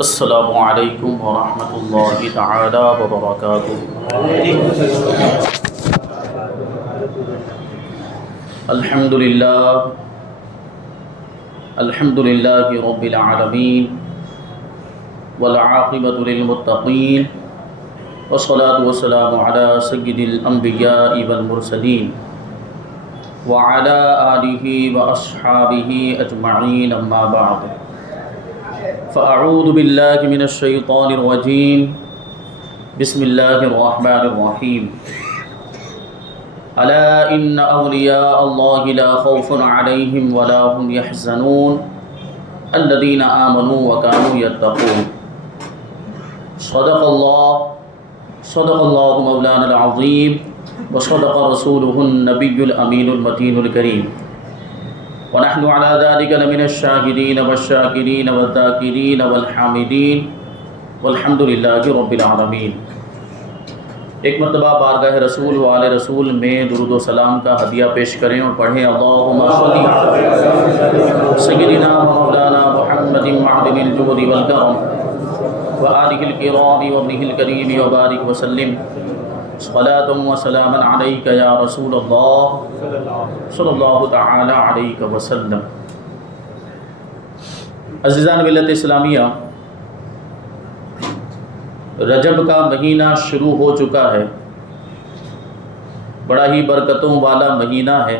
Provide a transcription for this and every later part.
السلام علیکم ورحمۃ اللہ تعالی وبرکاتہ۔ الحمد للہ رب العالمین والعاقبۃ للمتقین والصلاة والسلام علی سید الانبیاء والمرسلین وعلی آلہ واصحابہ اجمعین، اما بعد فاعوذ باللہ من الشیطان الرجیم، بسم اللہ الرحمن الرحیم۔ الا ان اولیاء اللہ لا خوف علیہم ولا هم يحزنون الذین آمنوا وكانوا يتقون۔ صدق اللہ مولانا العظیم وصدق رسولہ النبی الامین المتین الکریم، ونحن على ذلك لمن الشاهدين والشاكرين والذاكرين والحامدين والحمد لله رب العالمین۔ ایک مرتبہ بارگاہ رسول و آل رسول میں درود و سلام کا ہدیہ پیش کریں اور پڑھیں اللہم صلی سیدنا مولانا محمد معدن الجود والکرم وآلہ الکرام وابنہ الکریم وبارک وسلم صلاۃ و سلاما علیک یا رسول اللہ صلی اللہ تعالی علیہ وسلم۔ عزیزان ملت اسلامیہ، رجب کا مہینہ شروع ہو چکا ہے، بڑا ہی برکتوں والا مہینہ ہے،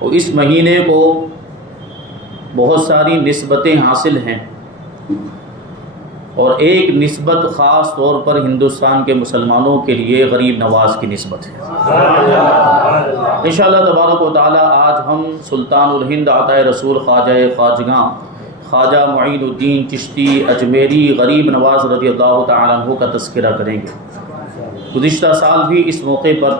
اور اس مہینے کو بہت ساری نسبتیں حاصل ہیں، اور ایک نسبت خاص طور پر ہندوستان کے مسلمانوں کے لیے غریب نواز کی نسبت ہے۔ انشاءاللہ تبارک و تعالی آج ہم سلطان الہند عطائے رسول خواجہ معین الدین چشتی اجمیری غریب نواز رضی اللہ تعالیٰ عنہ کا تذکرہ کریں گے۔ گزشتہ سال بھی اس موقع پر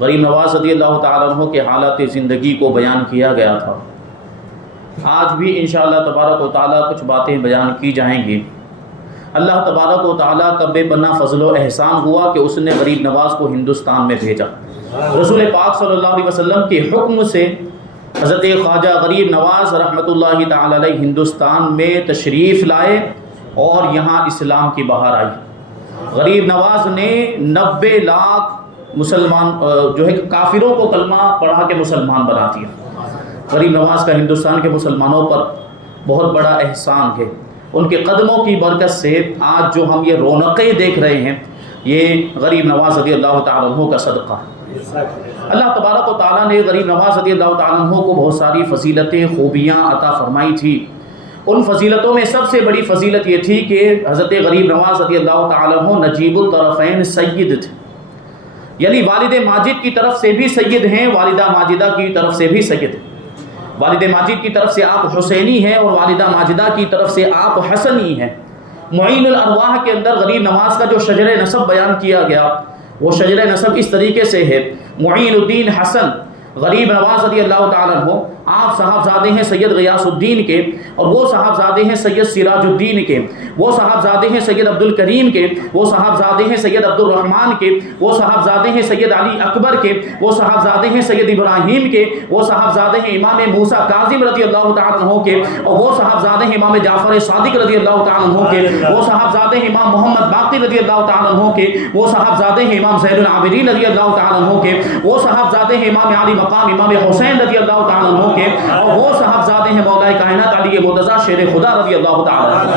غریب نواز رضی اللہ تعالیٰ عنہ کے حالات زندگی کو بیان کیا گیا تھا۔ آج بھی انشاءاللہ تبارک و تعالیٰ کچھ باتیں بیان کی جائیں گی۔ اللہ تبارک و تعالیٰ کا بے پناہ فضل و احسان ہوا کہ اس نے غریب نواز کو ہندوستان میں بھیجا۔ رسول پاک صلی اللہ علیہ وسلم کے حکم سے حضرت خواجہ غریب نواز رحمۃ اللہ تعالی علیہ ہندوستان میں تشریف لائے اور یہاں اسلام کی بہار آئی۔ غریب نواز نے 90 لاکھ مسلمان کافروں کو کلمہ پڑھا کے مسلمان بنا دیا۔ غریب نواز کا ہندوستان کے مسلمانوں پر بہت بڑا احسان ہے۔ ان کے قدموں کی برکت سے آج جو ہم یہ رونقیں دیکھ رہے ہیں، یہ غریب نواز رضی اللہ تعالیٰ عنہ کا صدقہ ہے۔ اللہ تبارک و تعالیٰ نے غریب نواز رضی اللہ تعالیٰ عنہ کو بہت ساری فضیلتیں، خوبیاں عطا فرمائی تھی۔ ان فضیلتوں میں سب سے بڑی فضیلت یہ تھی کہ حضرت غریب نواز رضی اللہ تعالیٰ عنہ نجیب الطرفین سید تھے، یعنی والد ماجد کی طرف سے بھی سید ہیں، والدہ ماجدہ کی طرف سے بھی سید ہیں۔ والد ماجد کی طرف سے آپ حسینی ہیں اور والدہ ماجدہ کی طرف سے آپ حسنی ہیں۔ معین الارواح کے اندر غریب نواز کا جو شجر نسب بیان کیا گیا، وہ شجر نسب اس طریقے سے ہے: معین الدین حسن غریب نواز رضی اللہ تعالیٰ عنہ، آپ صاحبزادے ہیں سید غیاث الدین کے، اور وہ صاحبزادے ہیں سید سراج الدین کے، وہ صاحبزادے ہیں سید عبد الکریم کے، وہ صاحبزادے ہیں سید عبد الرحمن کے، وہ صاحبزادے ہیں سید علی اکبر کے، وہ صاحبزادے ہیں سید ابراہیم کے، وہ صاحبزادے ہیں امام موسیٰ کاظم رضی اللہ تعالیٰ عنہ کے، اور وہ صاحبزادے ہیں امام جعفر صادق رضی اللہ تعالیٰ عنہ کے، وہ صاحبزادے ہیں امام محمد باقر رضی اللہ تعالیٰ عنہ کے، وہ صاحبزادے ہیں امام زین العابدین رضی اللہ تعالیٰ عنہ کے، وہ صاحبزادے ہیں امام علی مقام امام حسین رضی اللہ تعالیٰ عنہ کے، اور وہ صاحبزادے ہیں مولا کائنات علی مرتضیٰ شیر خدا رضی اللہ تعالیٰ عنہ۔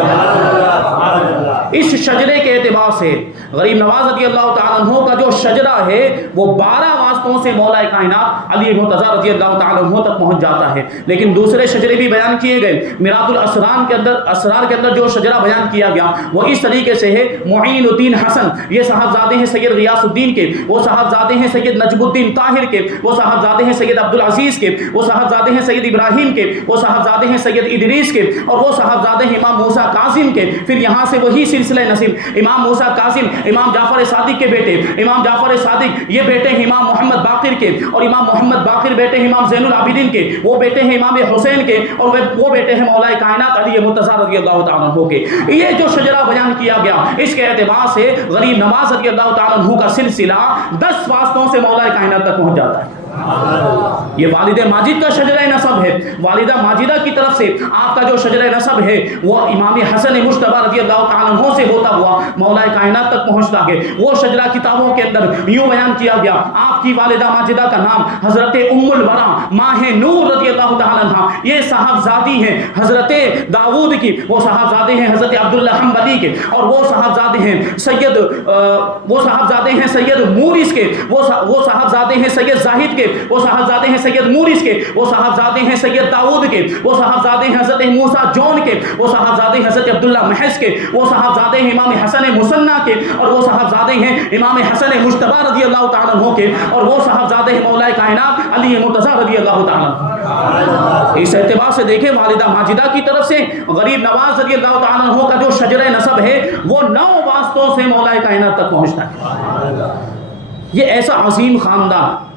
اس شجرے کے اعتبار سے غریب نواز رضی اللہ تعالیٰ عنہ کا جو شجرہ ہے وہ 12 واسطوں سے مولا کائنات علی مرتضیٰ رضی اللہ تعالیٰ عنہ تک پہنچ جاتا ہے۔ لیکن دوسرے شجرے بھی بیان کیے گئے۔ میراث الاسرار کے اندر جو شجرہ بیان کیا گیا وہ اس طریقے سے ہے: معین الدین حسن، یہ صاحبزادے ہیں سید غیاث الدین کے، وہ صاحبزادے ہیں سید نجم الدین طاہر کے، وہ صاحبزادے ہیں سید عبد العزیز کے، وہ صاحبزادے ہیں سید ابراہیم کے، وہ صاحبزادے ہیں سید ادریس کے، اور وہ صاحبزادے ہیں امام موسیٰ کاظم کے۔ پھر یہاں سے وہی سلسلہ نسب: امام موسیٰ کاظم امام جعفر صادق کے بیٹے، امام جعفر صادق یہ بیٹے ہیں امام محمد باقر کے، اور امام محمد باقر بیٹے ہیں امام زین العابدین کے، وہ بیٹے ہیں امام حسین کے، اور وہ بیٹے ہیں مولا کائنات علی مرتضیٰ رضی اللہ تعالیٰ عنہ کے۔ یہ جو شجرہ بیان کیا گیا، اس کے اعتبار سے غریب نواز رضی اللہ تعالیٰ عنہ کا سلسلہ 10 واسطوں سے مولا کائنات تک پہنچ جاتا ہے۔ یہ والد ماجد کا شجرہ نسب ہے. والدہ ماجدہ کی طرف سے آپ کا جو شجرہ نسب ہے وہ امام حسن مجتبی رضی اللہ تعالیٰ عنہ سے ہوتا ہوا مولا کائنات تک پہنچتا ہے. وہ شجرہ کتابوں کے اندر یوں بیان کیا گیا. آپ کی والدہ ماجدہ کا نام حضرت ام الورا ماہ نور رضی اللہ تعالیٰ عنہ، یہ صاحبزادی ہیں حضرت داؤد کی، وہ صاحبزادے ہیں حضرت عبداللہ حنبلی کے، اور وہ صاحبزادے ہیں سید مورس کے، وہ صاحبزادے ہیں سید زاہد کے، وہ صاحبزادے ہیں سید مورس کے، وہ صاحبزادے ہیں سید داؤد کے، وہ صاحبزادے ہیں حضرت موسیٰ جون کے، وہ صاحبزادے ہیں حضرت عبداللہ محض کے، وہ صاحبزادے ہیں امام حسن مصنع کے، اور وہ صاحبزادے ہیں امام حسن مجتبی رضی اللہ تعالیٰ عنہ کے، اور وہ صاحبزادے ہیں مولا کائنات علی مرتضیٰ رضی اللہ تعالیٰ عنہ. اس اعتبار سے دیکھیں والدہ ماجدہ کی طرف سے غریب نواز رضی اللہ تعالیٰ عنہ کا جو شجرہ نسب ہے وہ 9 واسطوں سے مولا کائنات تک پہنچتا ہے. یہ ایسا عظیم خاندان،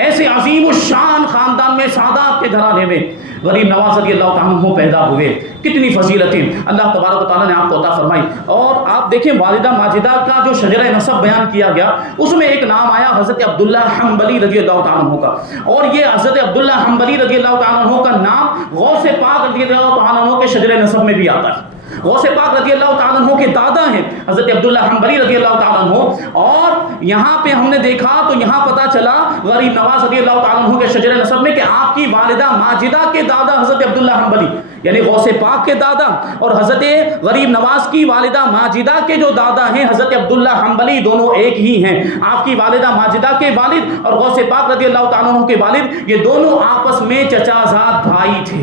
ایسے عظیم الشان خاندان میں سعادت کے گھرانے میں غریب نواز رضی اللہ تعالیٰ عنہ پیدا ہوئے. کتنی فضیلتیں اللہ تبارک و تعالیٰ نے آپ کو عطا فرمائی. اور آپ دیکھیں والدہ ماجدہ کا جو شجرہ نسب بیان کیا گیا اس میں ایک نام آیا حضرت عبداللہ حنبلی رضی اللہ تعالیٰ عنہ کا، اور یہ حضرت عبداللہ حنبلی رضی اللہ تعالیٰ عنہ کا نام غوث پاک رضی اللہ تعالیٰ عنہ کے شجرہ نسب میں بھی آتا ہے. غوث پاک رضی اللہ تعالیٰ عنہ کے دادا ہیں حضرت عبداللہ حنبلی رضی اللہ تعالیٰ عنہ. اور یہاں پہ ہم نے دیکھا تو یہاں پتہ چلا غریب نواز رضی اللہ تعالیٰ عنہ کے شجرہ نسب میں کہ آپ کی والدہ ماجدہ کے دادا حضرت عبداللہ حنبلی یعنی غوث پاک کے دادا، اور حضرت غریب نواز کی والدہ ماجدہ کے جو دادا ہیں حضرت عبداللہ حنبلی دونوں ایک ہی ہیں. آپ کی والدہ ماجدہ کے والد اور غوث پاک رضی اللہ تعالیٰ عنہ کے والد یہ دونوں آپس میں چچا زاد بھائی تھے.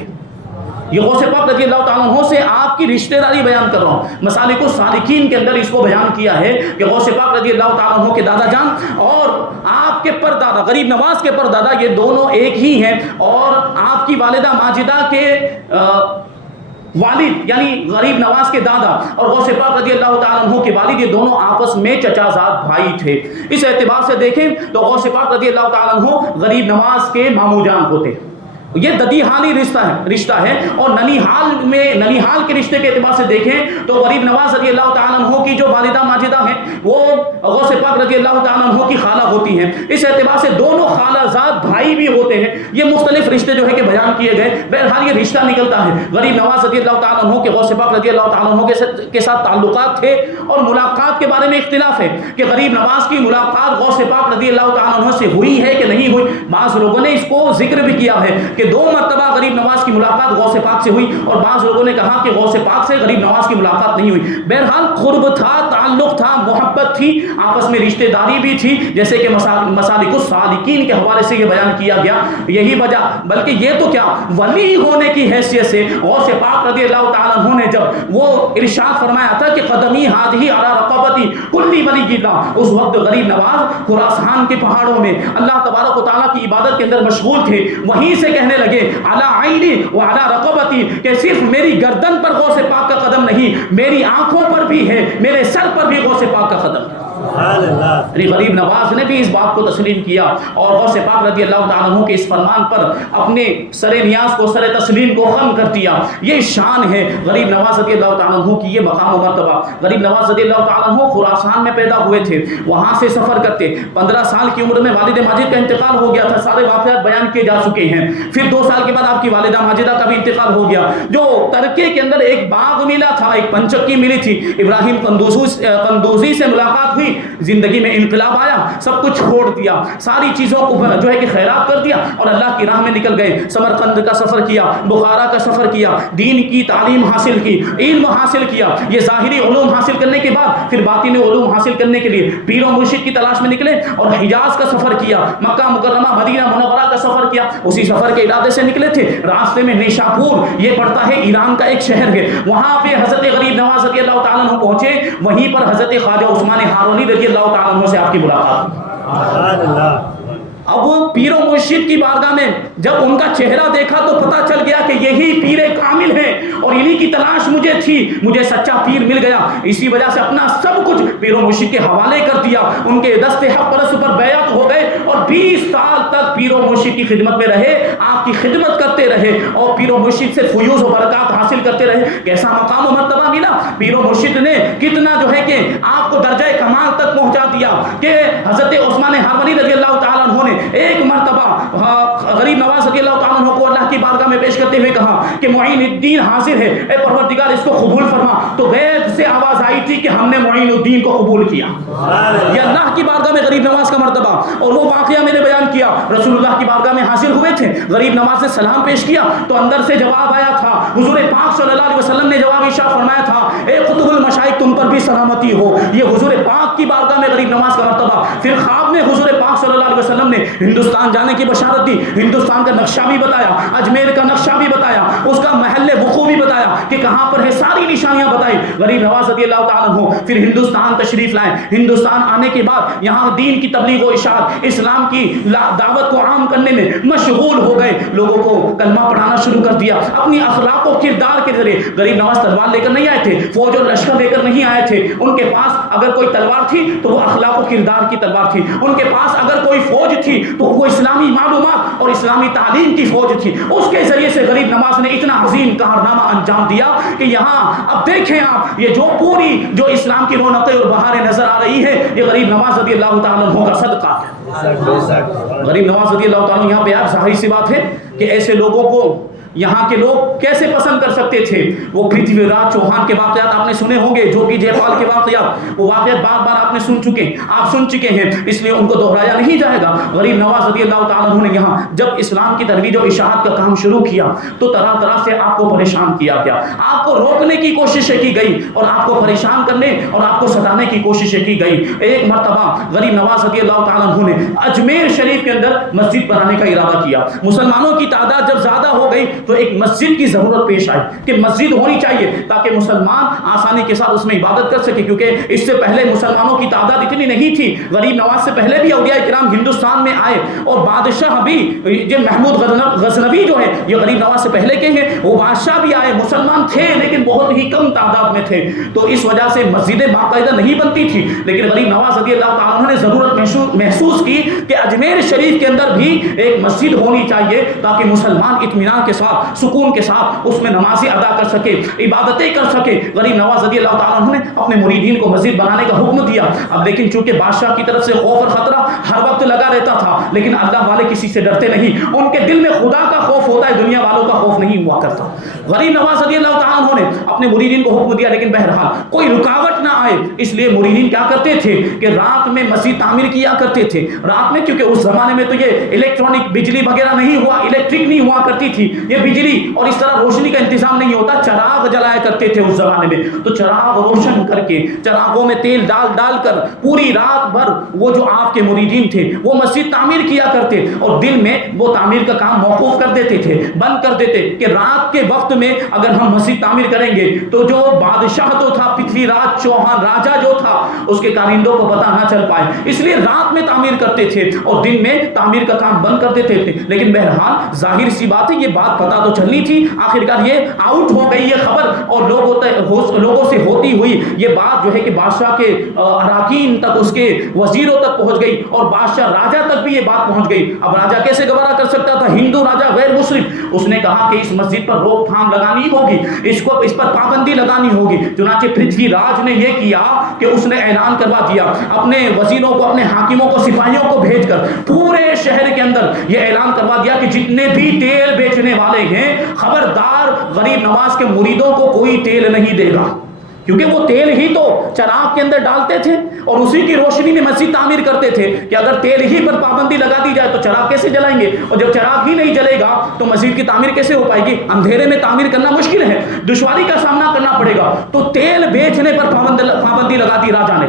یہ غوث پاک رضی اللہ تعالیٰ عنہ سے آپ کی رشتہ داری بیان کر رہا ہوں. مسالک السالکین کے اندر اس کو بیان کیا ہے کہ غوث پاک رضی اللہ تعالیٰ عنہ کے دادا جان اور آپ کے پردادا غریب نواز کے پردادا یہ دونوں ایک ہی ہیں. اور آپ کی والدہ ماجدہ کے والد یعنی غریب نواز کے دادا اور غوث پاک رضی اللہ تعالیٰ عنہ کے والد یہ دونوں آپس میں چچا زاد بھائی تھے. اس اعتبار سے دیکھیں تو غوث پاک رضی اللہ تعالیٰ عنہ غریب نواز کے ماموں جان ہوتے ہیں. یہ ددیحالی رشتہ ہے. اور ننیحال کے رشتے کے اعتبار سے دیکھیں تو غریب نواز رضی اللہ تعالیٰ عنہ کی جو والدہ ماجدہ ہیں وہ غوث پاک رضی اللہ تعالیٰ عنہ کی خالہ ہوتی ہیں. اس اعتبار سے دونوں خالہ زاد بھائی بھی ہوتے ہیں. یہ مختلف رشتے جو ہے کہ بیان کیے گئے. بہرحال یہ رشتہ نکلتا ہے. غریب نواز رضی اللہ تعالیٰ عنہ کے غوث پاک رضی اللہ تعالیٰ عنہ کے ساتھ تعلقات تھے. اور ملاقات کے بارے میں اختلاف ہے کہ غریب نواز کی ملاقات غوث پاک رضی اللہ تعالیٰ عنہ سے ہوئی ہے کہ نہیں ہوئی. بعض لوگوں نے اس کو ذکر بھی کیا ہے کہ 2 مرتبہ غریب نواز کی ملاقات غوث پاک سے ہوئی، اور بعض لوگوں نے کہا کہ غوث پاک سے غریب نواز کی ملاقات نہیں ہوئی. بہرحال قرب تھا، تعلق تھا، محبت تھی، آپس میں رشتہ داری بھی تھی، جیسے کہ مسالک السالکین کے حوالے سے یہ بیان کیا گیا. یہی وجہ بلکہ یہ تو کیا ولی ہونے کی حیثیت سے غوث پاک رضی اللہ تعالیٰ عنہ نے جب وہ ارشاد فرمایا تھا کہ قدمی ہاتھی علی رقبتی کلی ولی اللہ، اس وقت غریب نواز خراسان کے پہاڑوں میں اللہ تبارک و تعالیٰ کی عبادت کے اندر مشغول تھے. وہیں سے کہنے لگے علی عینی و علی رقبتی کہ صرف میری گردن پر غوث پاک کا قدم نہیں، میری آنکھوں پر بھی ہے، میرے سر پر بھی غوث پاک کا قدم ہے. غریب نواز نے بھی اس بات کو تسلیم کیا اور غوث پاک رضی اللہ تعالیٰ عنہ کے اس فرمان پر اپنے سر نیاز کو، سر تسلیم کو خم کر دیا. یہ شان ہے غریب نواز رضی اللہ تعالیٰ عنہ کی، یہ مقام و مرتبہ. غریب نواز رضی اللہ تعالیٰ عنہ خراسان میں پیدا ہوئے تھے، وہاں سے سفر کرتے 15 سال کی عمر میں والد ماجد کا انتقال ہو گیا تھا. سارے واقعات بیان کیے جا چکے ہیں. پھر 2 سال کے بعد آپ کی والدہ ماجدہ کا بھی انتقال ہو گیا. جو ترکے کے اندر ایک باغ ملا تھا، ایک پنچکی ملی تھی، ابراہیم قندوزی سے ملاقات ہوئی، زندگی میں انقلاب آیا، سب کچھ چھوڑ دیا، ساری چیزوں کو جو ہے کہ خیرات کر دیا اور اللہ کی راہ میں نکل گئے. سمرقند کا سفر کیا، بخارا کا سفر کیا، دین کی تعلیم حاصل کی، علم حاصل کیا. یہ ظاہری علوم حاصل کرنے کے بعد پھر باطنی علوم حاصل کرنے کے لیے پیر و مرشد کی تلاش میں نکلے اور حجاز کا سفر کیا، مکہ مکرمہ مدینہ منورہ کا سفر کیا. اسی سفر کے ارادے سے نکلے تھے. راستے میں نیشاپور، یہ پڑتا ہے ایران کا ایک شہر ہے، وہاں پہ حضرت غریب نواز رضی اللہ تعالیٰ عنہ پہنچے. وہیں پر حضرت خواجہ عثمان ہارونی رضی اللہ تعالیٰ عنہ سے آپ کی ملاقات. اب پیر و مرشد کی بارگاہ میں جب ان کا چہرہ دیکھا تو پتہ چل گیا کہ یہی پیر کامل ہے اور انہی کی تلاش مجھے تھی. مجھے سچا پیر مل گیا. اسی وجہ سے اپنا سب کچھ پیر و مرشد کے حوالے کر دیا. ان کے دست حق پرست پر بیعت ہو گئے اور 20 سال تک پیر و مرشد کی خدمت میں رہے، آپ کی خدمت کرتے رہے اور پیر و مرشد سے فیوض و برکات حاصل کرتے رہے. کیسا مقام و مرتبہ ملا. پیر و مرشد نے کتنا جو ہے کہ آپ کو درجہ کمال تک پہنچا دیا کہ حضرت عثمان ہارونی رضی اللہ تعالیٰ عنہ نے ایک مرتبہ غریب نواز رضی اللہ تعالیٰ عنہ کو اللہ کی بارگاہ میں پیش کرتے ہوئے کہا کہ معین الدین حاضر ہے، اے پروردگار اس کو قبول فرما، تو غیب سے آواز آئی تھی کہ ہم نے معین الدین کو قبول کیا۔ یہ اللہ کی بارگاہ میں غریب نواز کا مرتبہ، اور وہ واقعہ میں نے بیان کیا، رسول اللہ کی بارگاہ میں حاضر ہوئے تھے، غریب نواز نے سلام پیش کیا تو اندر سے جواب آیا تھا، حضور پاک صلی اللہ علیہ وسلم نے جواب ارشاد فرمایا تھا، اے قطب المشائخ تم پر بھی سلامتی ہو۔ یہ حضور پاک کی بارگاہ میں غریب نواز کا مرتبہ۔ پھر خواب میں حضور پاک صلی اللہ علیہ وسلم نے ہندوستان جانے کی بشارت دی، ہندوستان کا نقشہ بھی بتایا، اجمیر کا نقشہ بھی بتایا، اس کا محل وقوع بھی بتایا کہ کہاں پر ہے، ساری نشانیاں بتائی۔ غریب نواز رضی اللہ تعالیٰ عنہ پھر ہندوستان تشریف لائے۔ ہندوستان آنے کے بعد یہاں دین کی تبلیغ و اشاعت، اسلام کی دعوت کو عام کرنے میں مشغول ہو گئے، لوگوں کو کلمہ پڑھانا شروع کر دیا۔ اپنی اخلاق و کردار کے ذریعے غریب نواز تلوار لے کر نہیں آئے تھے، فوج اور لشکر لے کر نہیں آئے تھے، ان کے پاس اگر کوئی تلوار تھی تو وہ اخلاق و کردار کی تلوار تھی، ان کے پاس اگر کوئی فوج تھی تو وہ اسلامی معلومات اور اسلامی تعلیم کی فوج تھی۔ اس کے ذریعے سے غریب نواز نے اتنا عظیم کارنامہ انجام دیا کہ یہاں اب دیکھیں آپ، یہ جو پوری جو اسلام کی رونقیں اور بہاریں نظر آ رہی ہے، یہ غریب نواز رضی اللہ تعالیٰ عنہ کا صدقہ ہے۔ غریب نواز رضی اللہ تعالیٰ عنہ، یہاں پہ آپ ظاہر سی بات ہے کہ ایسے لوگوں کو یہاں کے لوگ کیسے پسند کر سکتے تھے؟ وہ پرتھوی راج چوہان کے واقعات آپ نے سنے ہوں گے، جو کہ جے پال کے واقعات، وہ واقعات بار بار آپ نے سن چکے ہیں، اس لیے ان کو دہرایا نہیں جائے گا۔ غریب نواز رضی اللہ تعالیٰ عنہ نے یہاں جب اسلام کی ترویج و اشاعت کا کام شروع کیا تو طرح طرح سے آپ کو پریشان کیا گیا، آپ کو روکنے کی کوششیں کی گئی اور آپ کو پریشان کرنے اور آپ کو ستانے کی کوششیں کی گئی۔ ایک مرتبہ غریب نواز رضی اللہ تعالیٰ عنہ نے اجمیر شریف کے اندر مسجد بنانے کا ارادہ کیا۔ مسلمانوں کی تعداد جب زیادہ ہو گئی تو ایک مسجد کی ضرورت پیش آئی کہ مسجد ہونی چاہیے تاکہ مسلمان آسانی کے ساتھ اس میں عبادت کر سکے، کیونکہ اس سے پہلے مسلمانوں کی تعداد اتنی نہیں تھی۔ غریب نواز سے پہلے بھی اولیاء کرام ہندوستان میں آئے اور بادشاہ بھی، یہ محمود غزنوی جو ہے یہ غریب نواز سے پہلے کے ہیں، وہ بادشاہ بھی آئے، مسلمان تھے لیکن بہت ہی کم تعداد میں تھے، تو اس وجہ سے مسجدیں باقاعدہ نہیں بنتی تھی۔ لیکن غریب نواز رضی اللہ تعالیٰ عنہ نے ضرورت محسوس کی کہ اجمیر شریف کے اندر بھی ایک مسجد ہونی چاہیے تاکہ مسلمان اطمینان کے ساتھ، سکون کے ساتھ اس میں نمازیں ادا کر سکے، عبادتیں کر سکے۔ غریب نواز رضی اللہ تعالیٰ عنہ نے اپنے مریدین کو مسجد بنانے کا حکم دیا۔ اب لیکن چونکہ بادشاہ کی طرف سے خوف اور خطرہ ہر وقت لگا رہتا تھا، لیکن اللہ والے کسی سے ڈرتے نہیں، ان کے دل میں خدا کا خوف ہوتا ہے، دنیا والوں کا خوف نہیں ہوا کرتا۔ غریب نواز رضی اللہ تعالیٰ عنہ نے اپنے مریدین کو حکم دیا، لیکن بہرحال کوئی رکاوٹ نہ آئے، اس لیے مریدین کیا کرتے تھے کہ رات میں مسجد تعمیر کیا کرتے تھے۔ رات میں، کیونکہ اس زمانے میں تو یہ الیکٹرانک بجلی وغیرہ نہیں ہوا، الیکٹرک نہیں ہوا کرتی تھی، یہ بجلی اور اس طرح روشنی کا انتظام نہیں ہوتا، چراغ جلایا کرتے تھے اس زمانے میں، تو چراغ روشن کر کے چراغوں میں تیل ڈال کر پوری رات بھر وہ جو آپ کے مریدین تھے وہ مسجد تعمیر کیا کرتے، اور دن میں وہ تعمیر کا کام موقوف کر دیتے تھے، بند کر دیتے کہ رات کے وقت میں اگر ہم مسجد تعمیر کریں گے تو جو بادشاہ تو تھا پرتھوی راج چوہان، راجا جو تھا، اس کے کارندوں کو پتہ نہ چل پائے، اس لیے رات میں تعمیر کرتے تھے اور دن میں تعمیر کا کام بند کر دیتے تھے۔ لیکن بہرحال ظاہر سی بات ہے یہ بات پتہ تو چلنی تھی، آخرکار یہ آؤٹ ہو گئی یہ خبر، اور لوگوں سے ہوتی ہوئی یہ بات جو ہے کہ بادشاہ کے اراکین تک، اس کے وزیروں تک پہنچ گئی، اور بادشاہ راجا تک بھی یہ بات پہنچ گئی۔ اب راجا کیسے گوارا کر سکتا تھا، ہندو راجا غیر مسلم، اس نے کہا کہ اس مسجد پر روک تھام لگانی ہوگی، اس پر پابندی لگانی ہوگی۔ چنانچہ پرتھوی راج نے یہ کیا کہ اس نے اعلان کروا دیا، اپنے وزیروں کو، اپنے حاکموں کو، سپاہیوں کو بھیج کر پورے شہر کے اندر یہ اعلان کروا دیا کہ جتنے بھی تیل بیچنے والے ہیں خبردار غریب نواز کے مریدوں کو کوئی تیل نہیں دے گا، کیونکہ وہ تیل ہی تو چراغ کے اندر ڈالتے تھے اور اسی کی روشنی میں مسجد تعمیر کرتے تھے کہ اگر تیل ہی پر پابندی لگا دی جائے تو چراغ کیسے جلائیں گے، اور جب چراغ ہی نہیں جلے گا تو مسجد کی تعمیر کیسے ہو پائے گی، اندھیرے میں تعمیر کرنا مشکل ہے، دشواری کا سامنا کرنا پڑے گا۔ تو تیل بیچنے پر پابندی لگا دی راجا نے،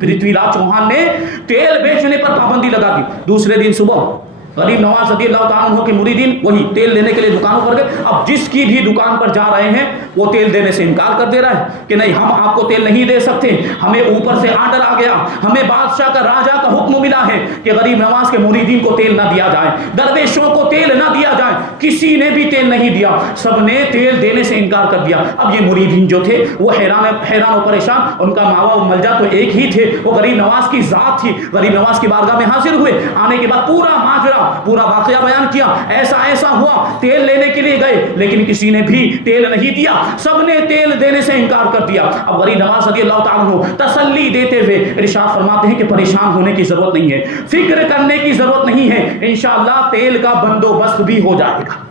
پرتھوی راج چوہان نے تیل بیچنے پر پابندی لگا دی۔ دوسرے دن صبح غریب نواز رضی اللہ تعالیٰ عنہ کے مریدین وہی تیل لینے کے لیے دکانوں پر گئے۔ اب جس کی بھی دکان پر جا رہے ہیں وہ تیل دینے سے انکار کر دے رہا ہے کہ نہیں، ہم آپ کو تیل نہیں دے سکتے، ہمیں اوپر سے آرڈر آ گیا، ہمیں بادشاہ کا، راجا کا حکم ملا ہے کہ غریب نواز کے مریدین کو تیل نہ دیا جائے، درویشوں کو تیل نہ دیا جائے۔ کسی نے بھی تیل نہیں دیا، سب نے تیل دینے سے انکار کر دیا۔ اب یہ مریدین جو تھے وہ حیران و پریشان، ان کا ماوا و ملجا تو ایک ہی تھے، وہ غریب نواز کی ذات تھی۔ غریب نواز کی بارگاہ میں حاضر ہوئے، آنے کے بعد پورا ماجرا پورا واقعہ بیان کیا، ایسا ایسا ہوا، تیل لینے کے لیے گئے لیکن کسی نے بھی تیل نہیں دیا، سب نے تیل دینے سے انکار کر دیا۔ اب غریب نواز رضی اللہ تعالیٰ عنہ تسلی دیتے ہوئے ارشاد فرماتے ہیں کہ پریشان ہونے کی ضرورت نہیں ہے، فکر کرنے کی ضرورت نہیں ہے، انشاءاللہ تیل کا بندوبست بھی ہو جائے گا،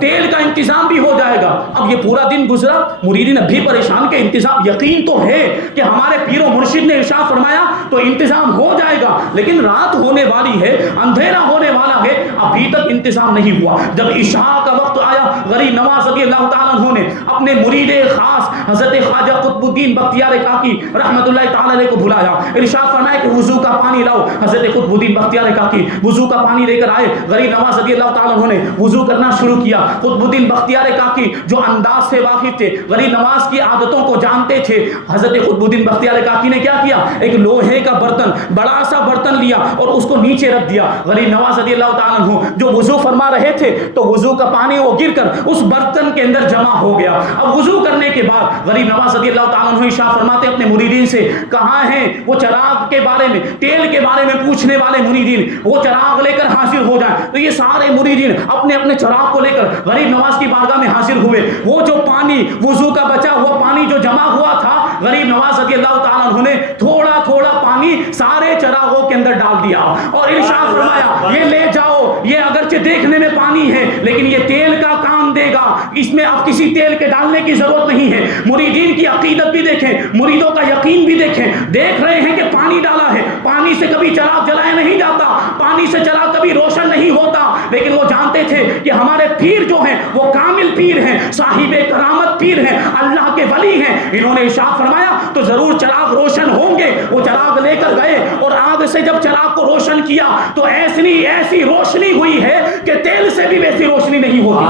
تیل کا انتظام بھی ہو جائے گا۔ اب یہ پورا دن گزرا، مریدین اب بھی پریشان کہ انتظام، یقین تو ہے کہ ہمارے پیر و مرشد نے ارشاد فرمایا تو انتظام ہو جائے گا، لیکن رات ہونے والی ہے، اندھیرا ہونے والا ہے، ابھی تک انتظام نہیں ہوا۔ جب عشاء کا وقت آیا، غریب نواز رضی اللہ تعالیٰ عنہ نے اپنے مرید خاص حضرت خواجہ قطب الدین بختیار کاکی رحمۃ اللہ تعالیٰ علیہ کو بلایا، ارشاد فرمایا کہ وضو کا پانی لاؤ۔ حضرت قطب الدین بختیار کاکی وضو کا پانی لے کر آئے، غریب نواز رضی اللہ تعالیٰ عنہ نے وضو کرنا شروع کیا۔ قطب الدین بختیار کاکی جو انداز سے واقف تھے، غریب نواز کی عادتوں کو جانتے تھے، حضرت قطب الدین بختیار کاکی نے کیا کیا، ایک لوہے کا برتن، بڑا سا برتن لیا اور اس کو نیچے رکھ دیا۔ غریب نواز رضی اللہ تعالیٰ عنہ جو وضو فرما رہے تھے تو وضو کا پانی وہ گر کر اس برتن کے اندر جمع ہو گیا۔ اب وضو کرنے کے بعد غریب نواز رضی اللہ تعالیٰ عنہ ارشاد فرماتے اپنے مریدین سے، کہاں ہیں وہ چراغ کے بارے میں، تیل کے بارے میں پوچھنے والے مریدین، وہ چراغ لے کر حاضر ہو جائیں۔ تو یہ سارے مریدین اپنے اپنے چراغ کو لے کر غریب نواز کی بارگاہ میں حاضر ہوئے۔ وہ جو پانی وضو کا بچا ہوا پانی جو جمع ہوا تھا، غریب نواز رضی اللہ تعالیٰ عنہ نے تھوڑا تھوڑا پانی سارے چراغوں کے اندر ڈال دیا اور ارشاد فرمایا یہ لے جاؤ، یہ اگرچہ دیکھنے میں پانی ہے لیکن یہ تیل کا کام دے گا، اس میں اب کسی تیل کے ڈالنے کی ضرورت نہیں ہے۔ مریدین کی عقیدت بھی دیکھیں، مریدوں کا یقین بھی دیکھیں، دیکھ رہے ہیں کہ پانی ڈالا ہے، پانی سے کبھی چراغ جلایا نہیں جاتا، پانی سے چراغ کبھی روشن نہیں ہوتا، لیکن وہ جانتے تھے کہ ہمارے پیر جو ہیں وہ کامل پیر ہیں، صاحب کرامت پیر ہیں، اللہ کے ولی ہیں، انہوں نے ارشاد فرمایا تو ضرور چراغ روشن ہوں گے۔ وہ چراغ لے کر گئے اور آگ سے جب چراغ کو روشن کیا تو ایسی روشنی ہوئی ہے کہ تیل سے بھی ویسی روشنی نہیں ہوتی۔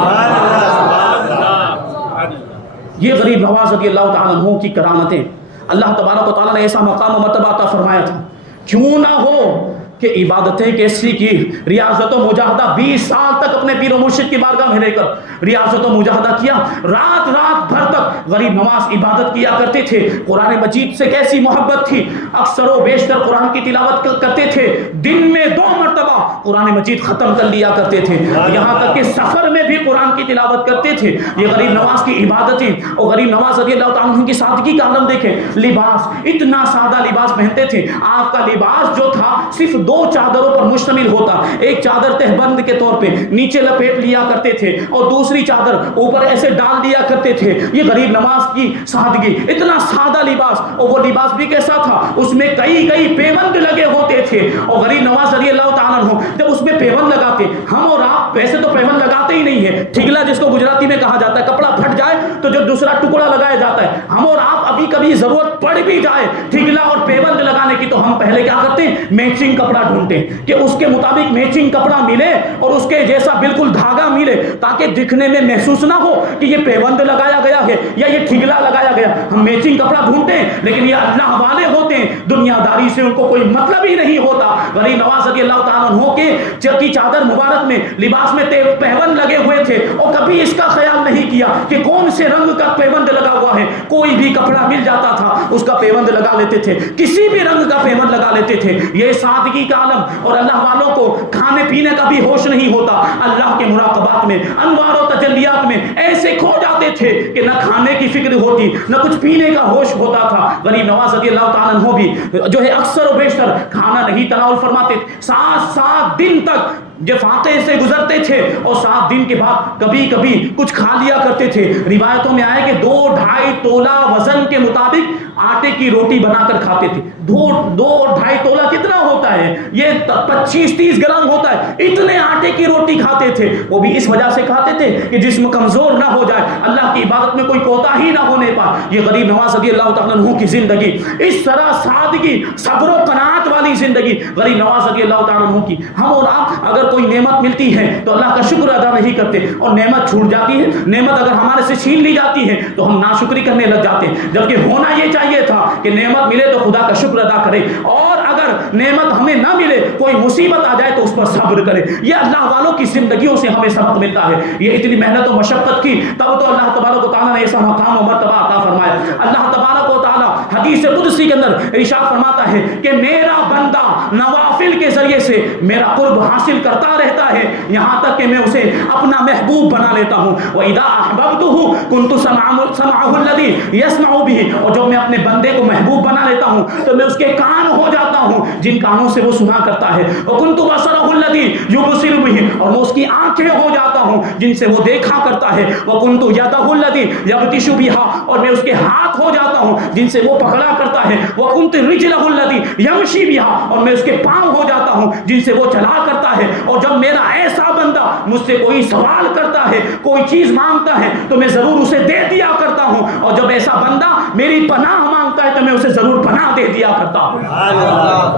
یہ غریب نواز رضی اللہ تعالیٰ عنہ کی کرامتیں، اللہ تبارک و تعالیٰ نے ایسا مقام و مرتبہ عطا فرمایا تھا۔ کیوں نہ ہو کہ عبادتیں کیسی کی، ریاضت و مجاہدہ 20 سال تک اپنے پیر و مرشد کی بارگاہ میں رہ کر ریاضت و مجاہدہ کیا، رات رات بھر تک غریب نواز عبادت کیا کرتے تھے۔ قرآن مجید سے کیسی محبت تھی، اکثر و بیشتر قرآن کی تلاوت کرتے تھے، دن میں 2 مرتبہ قرآن مجید ختم کر لیا کرتے تھے، یہاں تک کہ سفر میں بھی قرآن کی تلاوت کرتے تھے۔ یہ غریب نواز کی عبادتیں اور غریب نواز رضی اللہ تعالیٰ عنہ کی سادگی کا عالم دیکھیں۔ لباس اتنا سادہ لباس پہنتے تھے، آپ کا لباس جو تھا صرف 2 چادروں پر مشتمل ہوتا، ایک چادر تہبند کے طور پہ نیچے لپیٹ لیا کرتے تھے اور دوسری چادر اوپر ایسے ڈال دیا کرتے تھے۔ یہ غریب نواز کی سادگی، اتنا سادہ لباس، اور وہ لباس بھی کیسا تھا، اس میں کئی پیوند لگے ہوتے تھے، اور غریب نواز رضی اللہ تعالیٰ عنہ جب اس میں پیوند لگاتے، ہم اور آپ ویسے تو پیوند لگاتے ہی نہیں ہے، ٹھگلا جس کو گجراتی میں کہا جاتا ہے، کپڑا پھٹ جائے تو جو دوسرا ٹکڑا لگایا جاتا ہے، ہم اور آپ ابھی کبھی ضرورت پڑ بھی جائے ٹھگلا اور پیوند لگانے کی تو ہم پہلے کیا کرتے ہیں، میچنگ کپڑا ڈھونڈتے ہیں کہ اس کے مطابق میچنگ کپڑا ملے اور اس کے جیسا بالکل دھاگا ملے، تاکہ دکھنے میں محسوس نہ ہو کہ یہ پیوند لگایا گیا ہے یا یہ ٹھگلا لگایا گیا۔ ہم میچنگ کپڑا ڈھونڈتے ہیں، لیکن یہ اللہ والے ہوتے ہیں، دنیا داری سے ان کو کوئی مطلب ہی نہیں ہوتا۔ غریب نواز رضی اللہ تعالیٰ عنہ کی چادر مبارک میں، لباس میں پیوند لگے ہوئے تھے، اور کبھی اس کا خیال نہیں کیا کہ کون سے رنگ کا پیوند لگا ہوا ہے، کوئی بھی کپڑا مل جاتا تھا اس کا پیوند لگا لیتے تھے، کسی بھی رنگ کا پیوند لگا لیتے تھے۔ یہ سادگی کا عالم، اور اللہ والوں کو کھانے پینے کا بھی ہوش نہیں ہوتا، اللہ کے مراقبات میں، انوار و تجلیات میں ایسے کھو جاتے تھے کہ نہ کھانے کی فکر ہوتی نہ کچھ پینے کا ہوش ہوتا تھا۔ غریب نواز رضی اللہ تعالیٰ عنہ بھی جو ہے اکثر و بیشتر کھانا نہیں تناول فرماتے، 7 دن تک جو فاقے سے گزرتے تھے، اور 7 دن کے بعد کبھی کبھی کچھ کھا لیا کرتے تھے۔ روایتوں میں آئے کہ 2-2.5 تولہ وزن کے مطابق آٹے کی روٹی بنا کر کھاتے تھے۔ 2-2.5 تولہ کتنا ہوتا ہے، یہ 25-30 گرام ہوتا ہے، اتنے آٹے کی روٹی کھاتے تھے۔ وہ بھی اس وجہ سے کھاتے تھے کہ جسم کمزور نہ ہو جائے، اللہ کی عبادت میں کوئی کوتاہی نہ ہونے پائے۔ یہ غریب نواز رضی اللہ تعالیٰ عنہ کی زندگی، اس طرح سادگی، صبر و قناعت والی زندگی غریب نواز رضی اللہ تعالیٰ عنہ کی۔ ہم اور آپ اگر کوئی نعمت ملتی ہے تو اللہ کا شکر ادا نہیں کرتے، اور نعمت چھوٹ جاتی ہے، نعمت اگر ہمارے سے چھین لی جاتی ہے تو ہم ناشکری کرنے لگ جاتے ہیں، جبکہ ہونا یہ چاہیے تھا کہ نعمت ملے تو خدا کا شکر ادا کرے، اور اگر نعمت ہمیں نہ ملے، کوئی مصیبت آ جائے تو اس پر صبر کرے۔ یہ اللہ والوں کی زندگیوں سے ہمیں سبق ملتا ہے۔ یہ اتنی محنت و مشقت کی، تب تو اللہ تبارک و تعالیٰ نے ایسا مقام و مرتبہ عطا فرمایا۔ اللہ تبارک و تعالیٰ حدیث قدسی کے اندر ارشاد فرماتا ہے کہ میرا بندہ نوافل کے ذریعے سے میرا قرب حاصل کرتا رہتا ہے یہاں تک کہ میں اسے اپنا محبوب بنا لیتا ہوں. وَإِذَا أَحْبَبْتُهُ كُنْتُ سَمْعَهُ الَّذِي يَسْمَعُ بِهِ, اور جب میں اپنے بندے کو محبوب بنا لیتا ہوں تو میں اس کے کان ہو جاتا ہوں جن کانوں سے وہ سنا کرتا ہے. وَكُنْتُ بَصَرَهُ الَّذِي يُبْصِرُ بِهِ, اور میں اس کی آنکھیں ہو جاتا ہوں جن سے وہ دیکھا کرتا ہے. وَكُنْتُ يَدَهُ الَّذِي يَبْطِشُ بِهَا, اور میں اس کے ہاتھ ہو جاتا ہوں جن سے وہ پکڑا کرتا ہے. وَكُنْتُ رِجْلَهُ الَّذِي يَمْشِي بِهَا, اور میں اس کے پاؤں ہو جاتا ہوں جن سے وہ چلا کرتا ہے. اور جب میرا ایسا بندہ مجھ سے کوئی سوال کرتا ہے, کوئی چیز مانگتا ہے, تو میں ضرور اسے دے دیا کرتا ہوں, اور جب ایسا بندہ میری پناہ مانگتا ہے تو میں اسے ضرور پناہ دے دیا کرتا ہوں.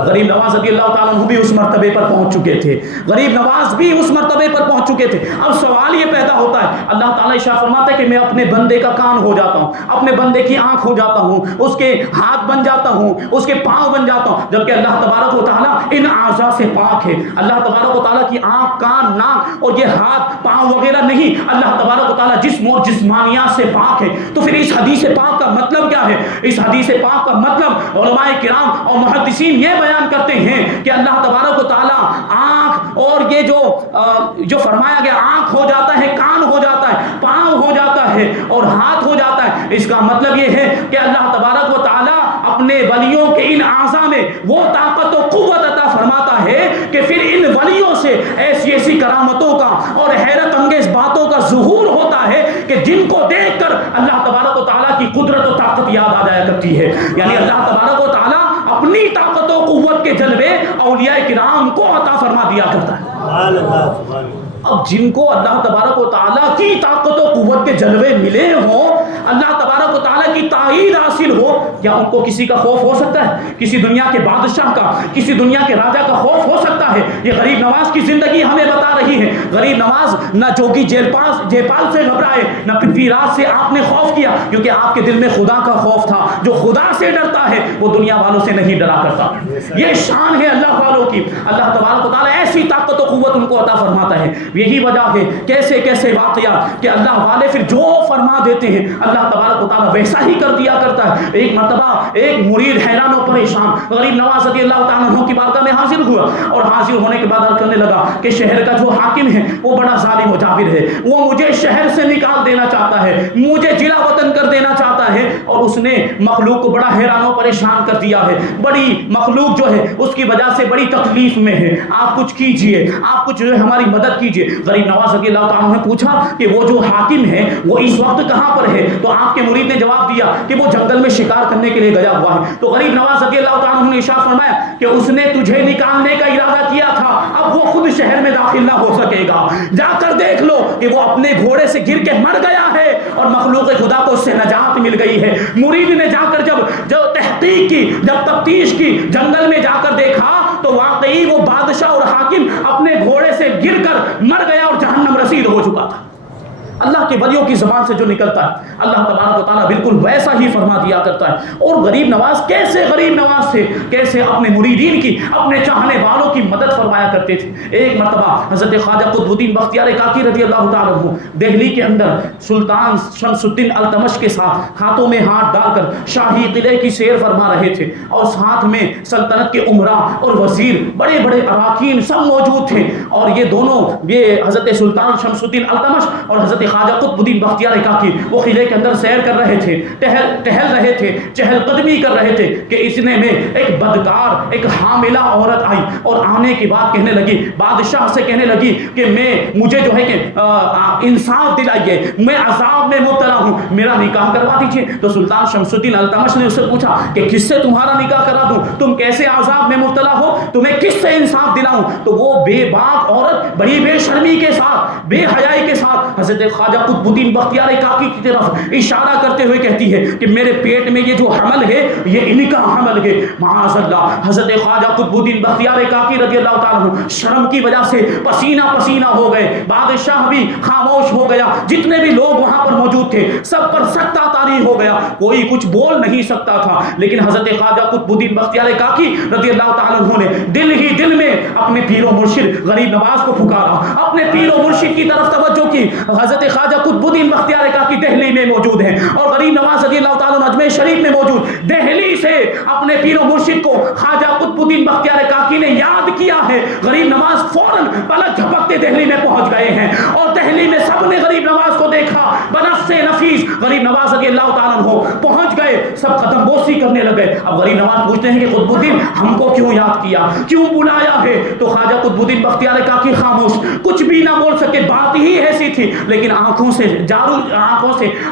غریب نواز رضی اللہ تعالیٰ عنہ بھی اس مرتبے پر پہنچ چکے تھے, غریب نواز بھی اس مرتبے پر پہنچ چکے تھے. اب سوال یہ پیدا ہوتا ہے, اللہ تعالیٰ ارشاد فرماتا ہے کہ میں اپنے بندے کا کان ہو جاتا ہوں, اپنے بندے کی آنکھ ہو جاتا ہوں, اس کے ہاتھ بن جاتا ہوں, اس کے پاؤں بن جاتا ہوں, جبکہ اللہ تبارک و تعالیٰ ان اعضاء سے پاک ہے. اللہ تبارک و تعالیٰ کی آنکھ, کان, ناک اور یہ ہاتھ, پاؤں وغیرہ نہیں, اللہ تبارک و تعالیٰ جسم اور جسمانیات سے پاک ہے. تو پھر اس حدیث پاک کا مطلب کیا ہے؟ اس حدیث پاک کا مطلب علماء کرام اور محدثین یہ بیان کرتے ہیں کہ اللہ تبارک و تعالیٰ آنکھ, اور یہ جو فرمایا گیا آنکھ ہو جاتا ہے, کان ہو جاتا ہے, پاؤں ہو جاتا ہے اور ہاتھ ہو جاتا ہے, اس کا مطلب یہ ہے کہ اللہ تبارک و تعالیٰ اپنے ولیوں کے ان اعضاء میں وہ طاقت و قوت عطا فرماتا ہے کہ پھر ان ولیوں سے ایسی ایسی کرامتوں کا اور حیرت انگیز باتوں کا ظہور ہوتا ہے کہ جن کو دیکھ کر اللہ تبارک و تعالیٰ کی قدرت و طاقت یاد آ جایا کرتی ہے. یعنی اللہ تبارک و تعالیٰ اپنی طاقت و قوت کے جلوے اولیاء کرام کو عطا فرما دیا کرتا ہے. اب جن کو اللہ تبارک و تعالیٰ کی طاقت و قوت کے جلوے ملے ہوں, اللہ تبارک و تعالیٰ کی تائید حاصل ہو, کیا ان کو کسی کا خوف ہو سکتا ہے؟ کسی دنیا کے بادشاہ کا, کسی دنیا کے راجہ کا خوف ہو سکتا ہے؟ یہ غریب نواز کی زندگی ہمیں بتا رہی ہے. غریب نواز نہ جوگی جیپال سے گھبرائے, نہ پرتھوی راج سے آپ نے خوف کیا, کیونکہ آپ کے دل میں خدا کا خوف تھا. جو خدا سے ڈرتا ہے وہ دنیا والوں سے نہیں ڈرا کرتا. یہ شان ہے اللہ والوں کی. اللہ تبارک و تعالیٰ ایسی طاقت و قوت ان کو عطا فرماتا ہے. یہی وجہ ہے کیسے کیسے واقعات کہ اللہ والے پھر جو فرما دیتے ہیں اللہ تبارک و تعالیٰ ویسا ہی کر دیا کرتا ہے. ایک مرتبہ ایک مرید حیران و پریشان غریب نواز رضی اللہ تعالیٰ عنہ کی بارگاہ میں حاضر ہوا, اور حاضر ہونے کے بعد عرض کرنے لگا کہ شہر کا جو حاکم ہے وہ بڑا ظالم و جابر ہے, وہ مجھے شہر سے نکال دینا چاہتا ہے, مجھے جلا وطن کر دینا چاہتا ہے, اور اس نے مخلوق کو بڑا حیران و پریشان کر دیا ہے. بڑی مخلوق جو ہے اس کی وجہ سے بڑی تکلیف میں ہے, آپ کچھ کیجئے, آپ کچھ جو ہے ہماری مدد کیجئے. غریب نواز رضی اللہ تعالیٰ نے پوچھا کہ وہ جو حاکم ہے وہ اس وقت کہاں پر ہے؟ تو آپ کے مرید نے جواب دیا کہ وہ جنگل میں شکار کرنے کے لیے گیا ہوا ہے. تو غریب نواز رضی اللہ تعالیٰ نے ارشاد فرمایا کہ اس نے تجھے نکالنے کا ارادہ کیا تھا, اب وہ خود شہر میں داخل نہ ہو سکے گا. جا کر دیکھ لو کہ وہ اپنے گھوڑے سے گر کے مر گیا ہے اور مخلوق خدا کو اس سے نجات مل گئی ہے. مرید نے جا کر جب تحقیق کی, جب تفتیش کی, جنگل میں جا کر دیکھا تو واقعی وہ بادشاہ اور حاکم اپنے گھوڑے سے گر کر مر گیا اور جہنم رسید ہو چکا تھا. اللہ کے ولیوں کی زبان سے جو نکلتا ہے اللہ تبارک و تعالیٰ بالکل ویسا ہی فرما دیا کرتا ہے. اور غریب نواز کیسے غریب نواز سے کیسے اپنے مریدین کی, اپنے چاہنے والوں کی مدد فرمایا کرتے تھے. ایک مرتبہ حضرت خواجہ قطب الدین بختیار کاکی رضی اللہ تعالیٰ عنہ دہلی کے اندر سلطان شمس الدین التمش کے ساتھ ہاتھوں میں ہاتھ ڈال کر شاہی قلعے کی سیر فرما رہے تھے, اور ساتھ میں سلطنت کے عمرا اور وزیر, بڑے بڑے اراکین سب موجود تھے. اور یہ دونوں, یہ حضرت سلطان شمس الدین التمش اور حضرت خواجہ قطب الدین بختیار کاکی وہ قلعے کے اندر سیر کر رہے تھے, ٹہل رہے تھے, چہل قدمی کر رہے تھے کہ اتنے میں ایک بدکار, ایک حاملہ عورت آئی, اور آنے کے بعد کہنے لگی, بادشاہ سے کہنے لگی کہ مجھے جو ہے کہ انصاف دلائیے, میں عذاب میں مبتلا ہوں, میرا نکاح کروا دیجیے. تو سلطان شمس الدین التمش نے اس سے پوچھا کہ کس سے تمہارا نکاح کرا دوں, تم کیسے عذاب میں مبتلا ہو, تمہیں کس سے انصاف دلاؤں؟ تو وہ بے باک عورت بڑی بے شرمی کے ساتھ, بے حیائی کے ساتھ حضرت خواجہ قطب الدین بختیار کاکی کی طرف اشارہ کرتے ہوئے کہتی ہے کہ میرے پیٹ میں یہ جو حمل ہے یہ ان کا حمل ہے. معاذ اللہ. حضرت خواجہ قطب الدین بختیار کاکی رضی اللہ تعالیٰ عنہ شرم کی وجہ سے پسینہ پسینہ ہو گئے, بادشاہ بھی خاموش ہو گیا, جتنے بھی لوگ وہاں پر موجود تھے سب پر سکتہ طاری ہو گیا, کوئی کچھ بول نہیں سکتا تھا. لیکن حضرت خواجہ قطب الدین بختیار کاکی رضی اللہ تعالیٰ عنہ نے دل ہی دل میں اپنے پیر و مرشد غریب نواز کو پکارا, اپنے پیر و مرشد کی طرف توجہ کی. حضرت خواجہ قطب الدین بختیار کاکی دہلی میں موجود ہیں, اور غریب نواز رضی اللہ تعالیٰ عنہ اجمیر شریف میں موجود. دہلی سے اپنے پیر و مرشد کو خواجہ قطب الدین بختیار کاکی نے یاد کیا ہے، غریب نواز فوراً پلک جھپکتے دہلی میں پہنچ گئے ہیں، اور دہلی میں سب نے غریب نواز کو دیکھا، بنفس نفیس غریب نواز رضی اللہ تعالیٰ عنہ پہنچ گئے، سب قدم بوسی کرنے لگے۔ اب غریب نواز پوچھتے ہیں کہ قطب الدین ہم کو کیوں یاد کیا، کیوں بلایا ہے؟ تو خواجہ قطب الدین بختیار کاکی خاموش، کچھ بھی نہ بول سکے، بات ہی ایسی تھی، لیکن آنکھوں سے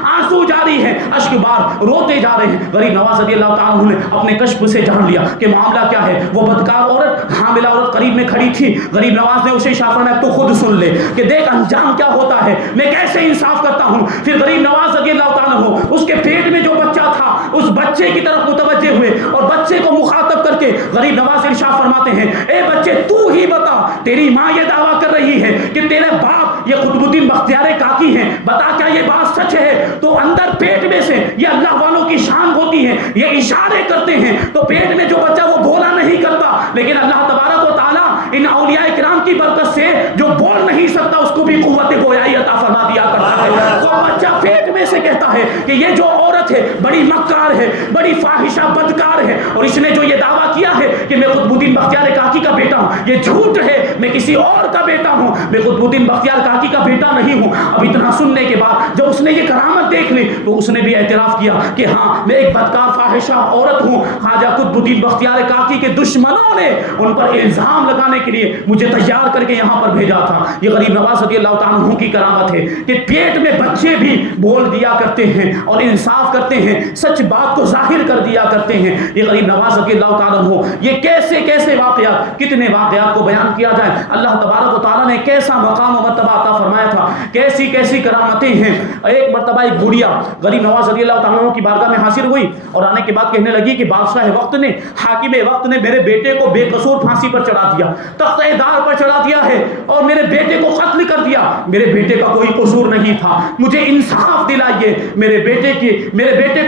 آنسو جاری ہے، اشک بار روتے جا رہے ہیں۔ غریب نواز رضی اللہ تعالیٰ عنہ نے اپنے کشف سے جان لیا کہ معاملہ کیا ہے۔ وہ بدکار عورت، حاملہ عورت قریب میں کھڑی تھی۔ غریب نواز نے اسے اشارہ فرمایا تو خود سن لے کہ دیکھ انجام کیا ہوتا ہے، میں کیسے انصاف کرتا ہوں۔ پھر غریب نواز رضی اللہ تعالیٰ عنہ اس کے پیٹ میں جو بچہ تھا اس بچے کی طرف متوجہ ہوئے اور بچے کو مخاطب کر کے غریب نواز ارشاد فرماتے ہیں، اے بچے تو ہی بتا، تیری ماں یہ دعویٰ کر رہی ہے کہ تیرے باپ یہ قطب الدین بختیار کاکی ہیں، بتا کیا یہ بات سچ ہے؟ تو اندر پیٹ میں سے یہ اللہ والوں کی شان ہوتی ہے، یہ اشارے کرتے ہیں تو پیٹ میں جو بچہ وہ بولا نہیں کرتا، لیکن اللہ تبارک و تعالیٰ ان اولیاء کرام کی برکت سے جو بول نہیں سکتا اس کو بھی قوت گویائی عطا فرما دیا کرتا ہے۔ وہ بچہ پیٹ میں سے کہتا ہے کہ یہ جو عورت ہے بڑی مکار ہے، بڑی فاحشہ بدکار ہے، اور اس نے جو یہ دعویٰ کیا ہے کہ میں قطب الدین بختیار کاکی کا بیٹا ہوں، یہ جھوٹ ہے، میں کسی اور کا بیٹا ہوں، میں قطب الدین بختیار کاکی کا بیٹا نہیں ہوں۔ اب اتنا سننے کے بعد جب اس نے یہ کرامت دیکھ لی تو اس نے بھی اعتراف کیا کہ ہاں میں ایک بدکار فاحشہ عورت ہوں۔ خواجہ قطب الدین بختیار کاکی کے دشمنوں نے ان پر الزام لگانے کے لیے مجھے تیار کر کے یہاں پر بھیجا تھا۔ یہ غریب نواز رضی اللہ تعالیٰ عنہ کی کرامت ہے کہ پیٹ میں بچے بھی بول دیا کرتے ہیں اور انصاف کرتے ہیں، سچ بات کو ظاہر کر دیا کرتے ہیں۔ یہ غریب نواز رضی اللہ تعالیٰ عنہ، یہ کیسے کیسے واقعات، کتنے واقعات کو بیان کیا جائے، اللہ تبارک و تعالیٰ نے کیسا مقام و مرتبہ عطا فرمایا تھا، کیسی کیسی کرامتیں ہیں۔ ایک مرتبہ ایک گڑیا غریب نواز رضی اللہ تعالیٰ عنہ کی بارگاہ میں حاضر ہوئی اور آنے کے بعد کہنے لگی کہ بادشاہ وقت نے، حاکم وقت نے میرے بیٹے کو بے قصور پھانسی پر چڑھا دیا، تختہ دار پر چڑھا دیا ہے اور میرے بیٹے کو قتل کر دیا، میرے بیٹے کا کوئی قصور نہیں تھا، مجھے انصاف دلائیے، میرے بیٹے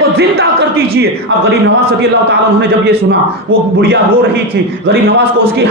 کو زندہ کر دیجئے۔ اب غریب نواز رضی اللہ تعالیٰ عنہ نے جب یہ سنا، وہ بڑھیا رو رہی تھی، غریب نواز کو اس کے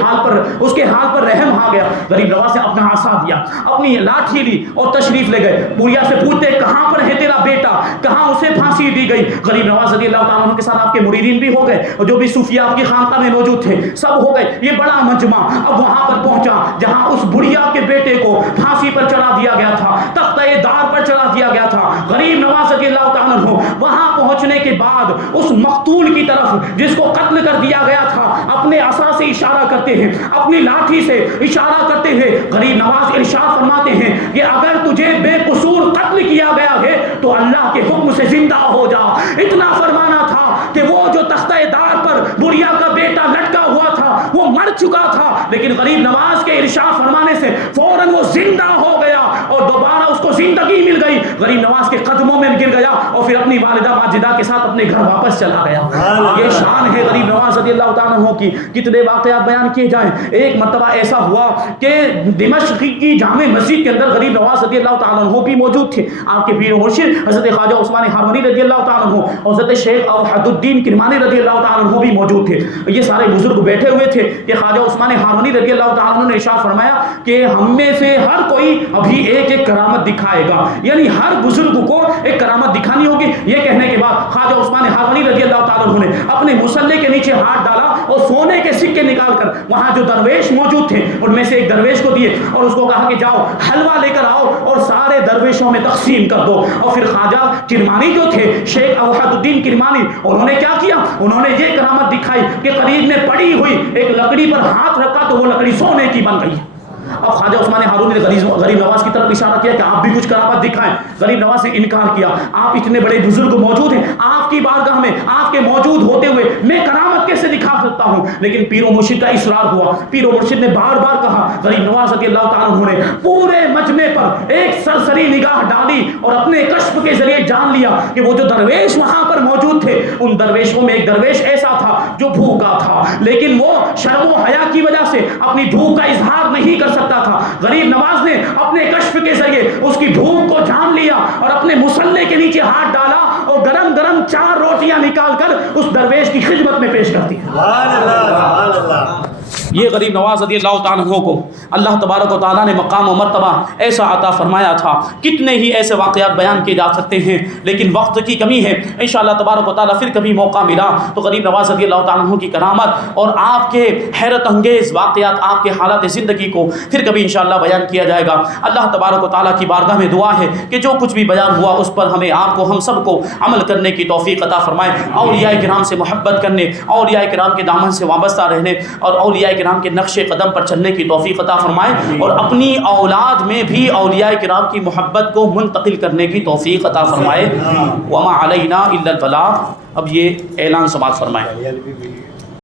حال پر رحم آ گیا۔ غریب نواز نے اپنا عصا دیا، اپنی لاٹھی لی اور تشریف لے گئے۔ بڑھیا سے پوچھتے کہاں پر ہے تیرا بیٹا، کہاں اسے پھانسی دی گئی؟ غریب نواز رضی اللہ تعالیٰ عنہ کے ساتھ آپ کے مریدین بھی ہو گئے اور جو بھی صوفیہ آپ کی خانقاہ میں موجود تھے سب ہو گئے، یہ بڑا مجمع اب وہاں پر پہنچا جہاں اس بڑھیا کے بیٹے کو پھانسی پر چڑھا دیا گیا تھا، تختہ دار پر چڑھا دیا گیا تھا۔ غریب نواز رضی اللہ تعالیٰ عنہ وہاں پہنچنے کے بعد اس مقتول کی طرف جس کو قتل کر دیا گیا تھا اپنے عصا سے اشارہ کرتے ہیں، اپنی لاٹھی سے اشارہ کرتے ہیں۔ غریب نواز ارشاد فرماتے ہیں کہ اگر تجھے بے قصور قتل کیا گیا ہے تو اللہ کے حکم سے زندہ ہو جا۔ اتنا فرمانا تھا کہ وہ جو تختہ دار پر بڑھیا کا بیٹا لٹکا ہوا تھا وہ مر چکا تھا، لیکن غریب نواز کے ارشاد فرمانے سے فوراً وہ زندہ ہو گیا اور دوبارہ اس کو زندگی مل گئی۔ غریب نواز کے قدموں میں گر گیا اور پھر اپنی والدہ ماجدہ کے ساتھ اپنے گھر واپس چلا گیا۔ یہ شان ہے غریب نواز رضی اللہ تعالیٰ عنہ کی۔ کتنے واقعات بیان کیے جائیں۔ ایک مرتبہ ایسا ہوا کہ دمشق کی جامع مسجد کے اندر غریب نواز رضی اللہ تعالیٰ عنہ بھی موجود تھے۔ آپ کے پیر و مرشد حضرت خواجہ عثمان ہارونی رضی اللہ تعالیٰ عنہ اور حضرت شیخ اوحد الدین کرمانی رضی اللہ تعالیٰ عنہ بھی موجود تھے۔ یہ سارے بزرگ بیٹھے ہوئے تھے کہ خواجہ عثمان ہارونی رضی اللہ تعالیٰ عنہ نے ارشاد فرمایا کہ ہم میں سے ہر کوئی ابھی ایک ایک کرامت دکھائے گا، یعنی ہر بزرگ کو ایک کرامت دکھانی ہوگی۔ یہ کہنے کے بعد خواجہ عثمان ہارونی رضی اللہ تعالیٰ عنہ نے اپنے مصلے کے نیچے ہاتھ ڈالا اور سونے کے سکے نکال کر وہاں جو درویش موجود تھے ان میں سے ایک درویش کو دیے اور اس کو کہا کہ جاؤ حلوہ لے کر آؤ اور سارے درویشوں میں تقسیم کر دو۔ اور پھر خواجہ کرمانی جو تھے شیخ اوحد الدین کرمانی، انہوں نے کیا کیا، انہوں نے یہ کرامت دکھائی کہ قریب میں پڑی ہوئی ایک لکڑی پر ہاتھ رکھا تو وہ لکڑی سونے کی بن گئی۔ اب خواجہ عثمان ہارونی نے غریب نواز کی طرف اشارہ کیا کہ آپ بھی کچھ کرامت دکھائیں۔ غریب نواز نے انکار کیا، آپ اتنے بڑے بزرگ موجود ہیں، آپ کی بارگاہ میں آپ کے موجود ہوتے ہوئے میں کرامت کیسے دکھا سکتا ہوں؟ لیکن پیر و مرشد کا اصرار ہوا، پیر و مرشد نے بار بار کہا۔ غریب نواز رضی اللہ تعالیٰ عنہ نے پورے مجمع پر ایک سرسری نگاہ ڈالی اور اپنے کشف کے ذریعے جان لیا کہ وہ جو درویش وہاں پر موجود تھے ان درویشوں میں ایک درویش ایسا تھا جو بھوکا تھا، لیکن وہ شرم و حیا کی وجہ سے اپنی بھوک کا اظہار نہیں کر سکتا تھا۔ غریب نواز نے اپنے کشف کے ذریعے اس کی بھوک کو جان لیا اور اپنے مصلے کے نیچے ہاتھ ڈالا اور گرم گرم 4 روٹیاں نکال کر اس درویش کی خدمت میں پیش کر دی۔ یہ غریب نواز رضی اللہ تعالیٰ عنہ کو اللہ تبارک و تعالیٰ نے مقام و مرتبہ ایسا عطا فرمایا تھا. کتنے ہی ایسے واقعات بیان کیے جا سکتے ہیں لیکن وقت کی کمی ہے. انشاءاللہ تبارک و تعالیٰ پھر کبھی موقع ملا تو غریب نواز رضی اللہ تعالیٰ عنہ کی کرامت اور آپ کے حیرت انگیز واقعات، آپ کے حالات زندگی کو پھر کبھی انشاءاللہ بیان کیا جائے گا. اللہ تبارک و تعالیٰ کی بارگاہ میں دعا ہے کہ جو کچھ بھی بیان ہوا اس پر ہمیں آپ کو ہم سب کو عمل کرنے کی توفیق عطا فرمائے. اولیاء کرام سے محبت کرنے، اولیاء کرام کے دامن سے وابستہ رہنے اور اولیاء کرام کے نقش قدم پر چلنے کی توفیق عطا فرمائے اور اپنی اولاد میں بھی اولیاء کرام کی محبت کو منتقل کرنے کی توفیق عطا فرمائے. وما علینا الا البلاغ. اب یہ اعلان سماعت فرمائیں.